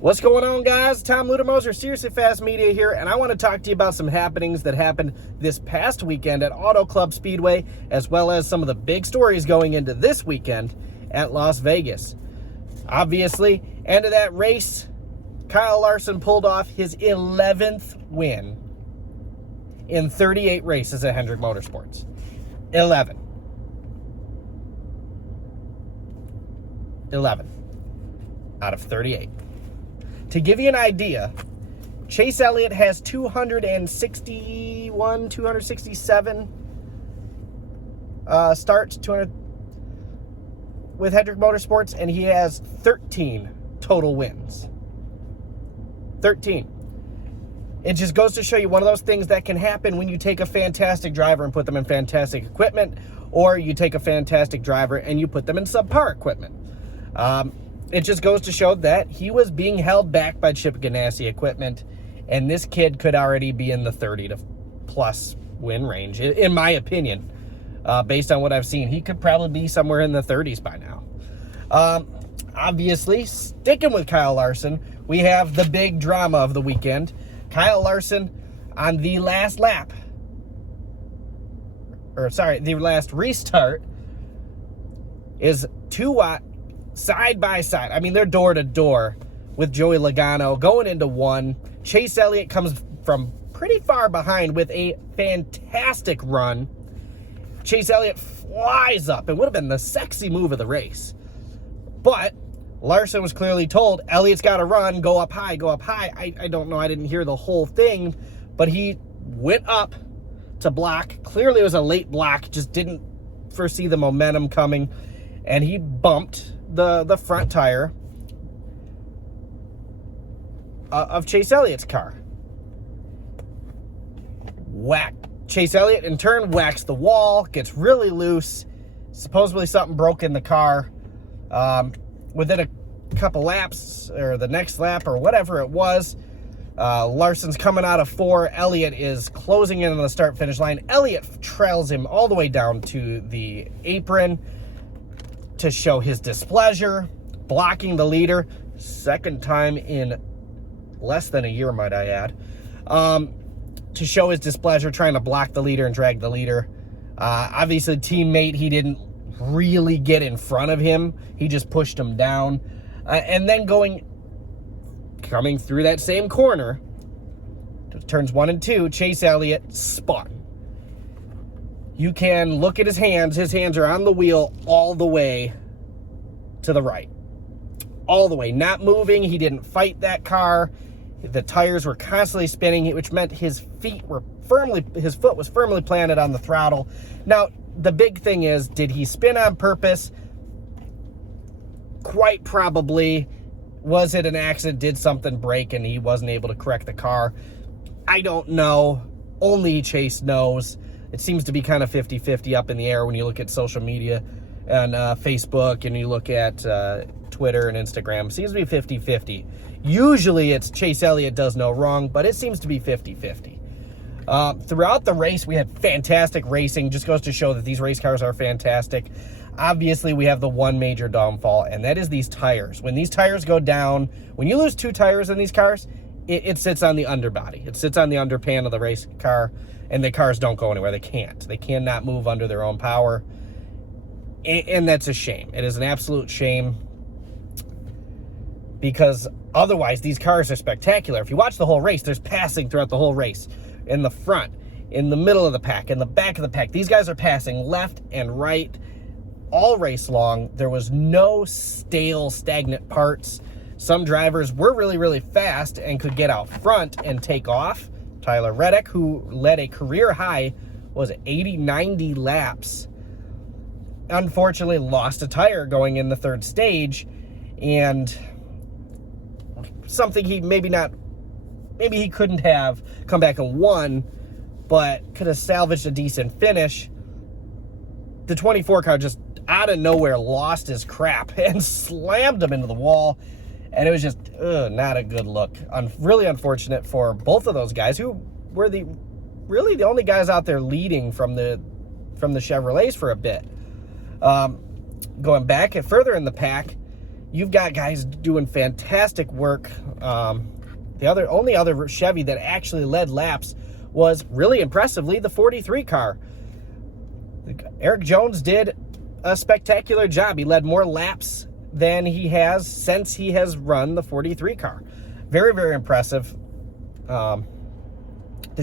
What's going on, guys? Tom Ludermoser, Seriously Fast Media here, and I want to talk to you about some happenings that happened this past weekend at Auto Club Speedway, as well as some of the big stories going into this weekend at Las Vegas. Obviously, end of that race, Kyle Larson pulled off his 11th win in 38 races at Hendrick Motorsports. 11 out of 38. To give you an idea, Chase Elliott has 267 starts 200 with Hendrick Motorsports, and he has 13 total wins. 13. It just goes to show you one of those things that can happen when you take a fantastic driver and put them in fantastic equipment, or you take a fantastic driver and you put them in subpar equipment. It just goes to show that he was being held back by Chip Ganassi equipment, and this kid could already be in the 30 to plus win range, in my opinion. Based on what I've seen, he could probably be somewhere in the 30s by now. Obviously, sticking with Kyle Larson, we have the big drama of the weekend. Kyle Larson on the last lap, the last restart, is side by side. I mean, they're door to door with Joey Logano going into one. Chase Elliott comes from pretty far behind with a fantastic run. Chase Elliott flies up. It would have been the sexy move of the race. But Larson was clearly told, Elliott's got to run, go up high, go up high. I don't know, I didn't hear the whole thing, but he went up to block. Clearly it was a late block, just didn't foresee the momentum coming, and he bumped the front tire of Chase Elliott's car. Whack. Chase Elliott in turn whacks the wall, gets really loose. Supposedly something broke in the car. Within a couple laps, or the next lap, or whatever it was, Larson's coming out of 4. Elliott is closing in on the start-finish line. Elliott trails him all the way down to the apron to show his displeasure, blocking the leader. Second time in less than a year, might I add. To show his displeasure, trying to block the leader and drag the leader. Obviously, teammate, he didn't really get in front of him. He just pushed him down. And then coming through that same corner, turns 1 and 2, Chase Elliott spun. You can look at his hands. His hands are on the wheel all the way to the right. All the way. Not moving. He didn't fight that car. The tires were constantly spinning, which meant his foot was firmly planted on the throttle. Now, the big thing is, did he spin on purpose? Quite probably. Was it an accident? Did something break and he wasn't able to correct the car? I don't know. Only Chase knows. It seems to be kind of 50-50 up in the air when you look at social media and Facebook, and you look at Twitter and Instagram. It seems to be 50-50. Usually it's Chase Elliott does no wrong, but it seems to be 50-50. Throughout the race, we had fantastic racing. Just goes to show that these race cars are fantastic. Obviously, we have the one major downfall, and that is these tires. When these tires go down, when you lose 2 tires in these cars, it sits on the underbody. It sits on the underpan of the race car, and the cars don't go anywhere. They can't. They cannot move under their own power, and that's a shame. It is an absolute shame, because otherwise, these cars are spectacular. If you watch the whole race, there's passing throughout the whole race. In the front, in the middle of the pack, in the back of the pack. These guys are passing left and right all race long. There was no stale, stagnant parts. Some drivers were really, really fast and could get out front and take off. Tyler Reddick, who led a career high, was 80-90 laps, unfortunately lost a tire going in the 3rd stage, and something maybe he couldn't have come back and won, but could have salvaged a decent finish. The 24 car just out of nowhere lost his crap and slammed him into the wall, and it was just not a good look. Really unfortunate for both of those guys, who were really the only guys out there leading from the Chevrolets for a bit. Going back and further in the pack, you've got guys doing fantastic work. The only other Chevy that actually led laps was, really impressively, the 43 car. Erik Jones did a spectacular job. He led more laps than he has since he has run the 43 car. Very, very impressive. The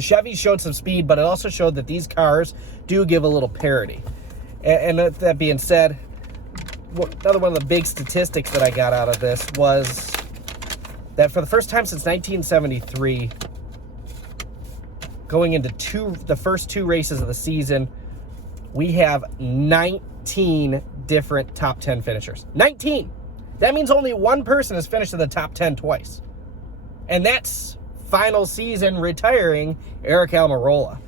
Chevy showed some speed, but it also showed that these cars do give a little parity. And that being said, another one of the big statistics that I got out of this was that for the first time since 1973, going into the first 2 races of the season, we have 19 different top 10 finishers. 19! That means only one person has finished in the top 10 twice. And that's final season retiring Eric Almirola.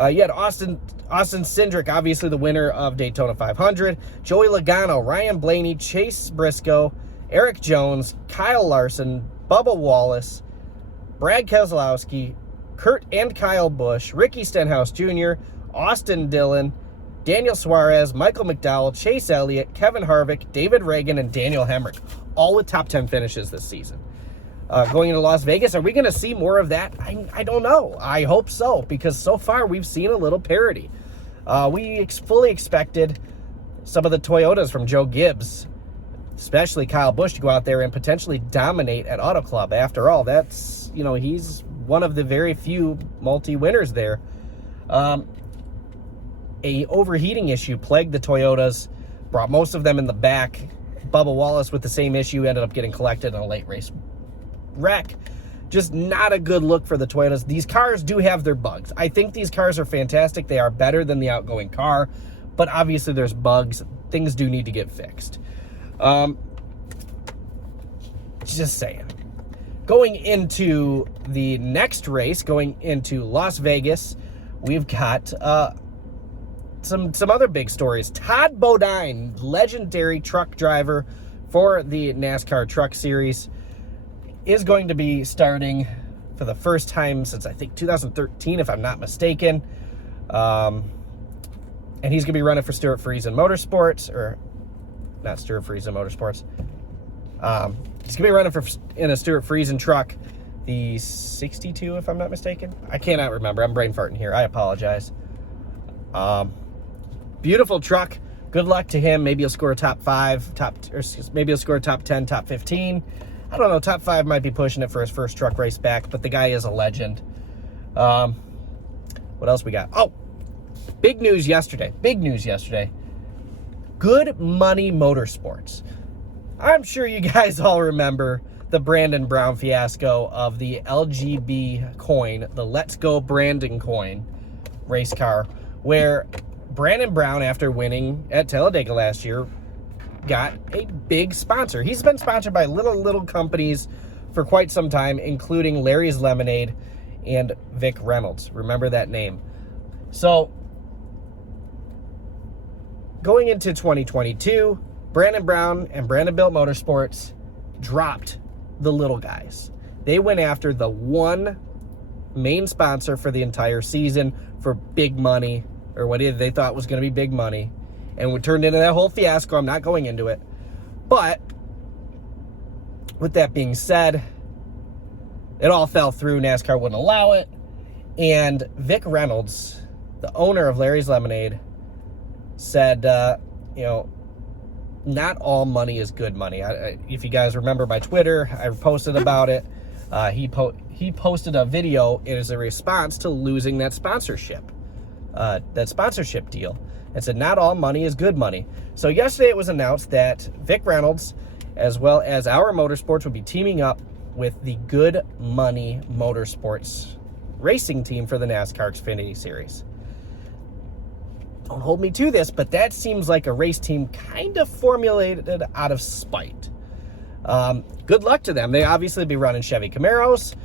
You had Austin Cindric, obviously the winner of Daytona 500, Joey Logano, Ryan Blaney, Chase Briscoe, Erik Jones, Kyle Larson, Bubba Wallace, Brad Keselowski, Kurt and Kyle Busch, Ricky Stenhouse Jr., Austin Dillon, Daniel Suarez, Michael McDowell, Chase Elliott, Kevin Harvick, David Reagan, and Daniel Hemrick, all with top 10 finishes this season. Going into Las Vegas, are we going to see more of that? I don't know. I hope so, because so far we've seen a little parity. We fully expected some of the Toyotas from Joe Gibbs, especially Kyle Busch, to go out there and potentially dominate at Auto Club. After all, that's, he's one of the very few multi-winners there. A overheating issue plagued the Toyotas, brought most of them in the back. Bubba Wallace with the same issue ended up getting collected in a late race wreck. Just not a good look for the Toyotas. These cars do have their bugs. I think these cars are fantastic. They are better than the outgoing car, but obviously there's bugs. Things do need to get fixed. Just saying. Going into the next race, going into Las Vegas, we've got some other big stories. Todd Bodine, legendary truck driver for the NASCAR Truck Series, is going to be starting for the first time since, I think, 2013, if I'm not mistaken. And he's going to be running for Stuart Friesen Motorsports, or not Stuart Friesen Motorsports. He's going to be running in a Stuart Friesen truck, the 62, if I'm not mistaken. I cannot remember. I'm brain farting here. I apologize. Beautiful truck. Good luck to him. Maybe he'll score a top 5, maybe he'll score a top 10, top 15. I don't know. Top 5 might be pushing it for his first truck race back, but the guy is a legend. What else we got? Oh, big news yesterday. Good Money Motorsports. I'm sure you guys all remember the Brandon Brown fiasco of the LGB coin, the Let's Go Brandon coin race car, where Brandon Brown, after winning at Talladega last year, got a big sponsor. He's been sponsored by little companies for quite some time, including Larry's Lemonade and Vic Reynolds. Remember that name. So, going into 2022, Brandon Brown and Brandon Built Motorsports dropped the little guys. They went after the one main sponsor for the entire season for big money, or what they thought was going to be big money, and it turned into that whole fiasco. I'm not going into it. But with that being said, it all fell through. NASCAR wouldn't allow it. And Vic Reynolds, the owner of Larry's Lemonade, said, not all money is good money. If you guys remember my Twitter, I posted about it. He posted a video as a response to losing that sponsorship deal, and said not all money is good money. So yesterday it was announced that Vic Reynolds, as well as Our Motorsports, would be teaming up with the Good Money Motorsports racing team for the NASCAR Xfinity Series. Don't hold me to this, but that seems like a race team kind of formulated out of spite. Good luck to them. They obviously be running Chevy Camaros,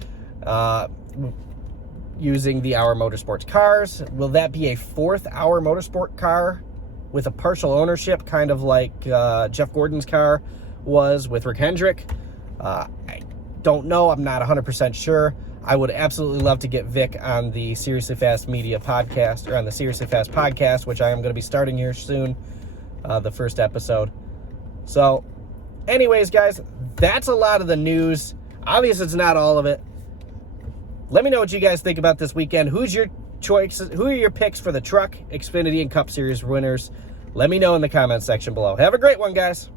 using the Our Motorsports cars. Will that be a fourth Our Motorsport car with a partial ownership, kind of like Jeff Gordon's car was with Rick Hendrick? I don't know. I'm not 100% sure. I would absolutely love to get Vic on the Seriously Fast Media podcast, or on the Seriously Fast podcast, which I am going to be starting here soon, the first episode. So, Anyways, guys, that's a lot of the news. Obviously, it's not all of it. Let me know what you guys think about this weekend. Who's your choices? Who are your picks for the Truck, Xfinity, and Cup Series winners? Let me know in the comments section below. Have a great one, guys.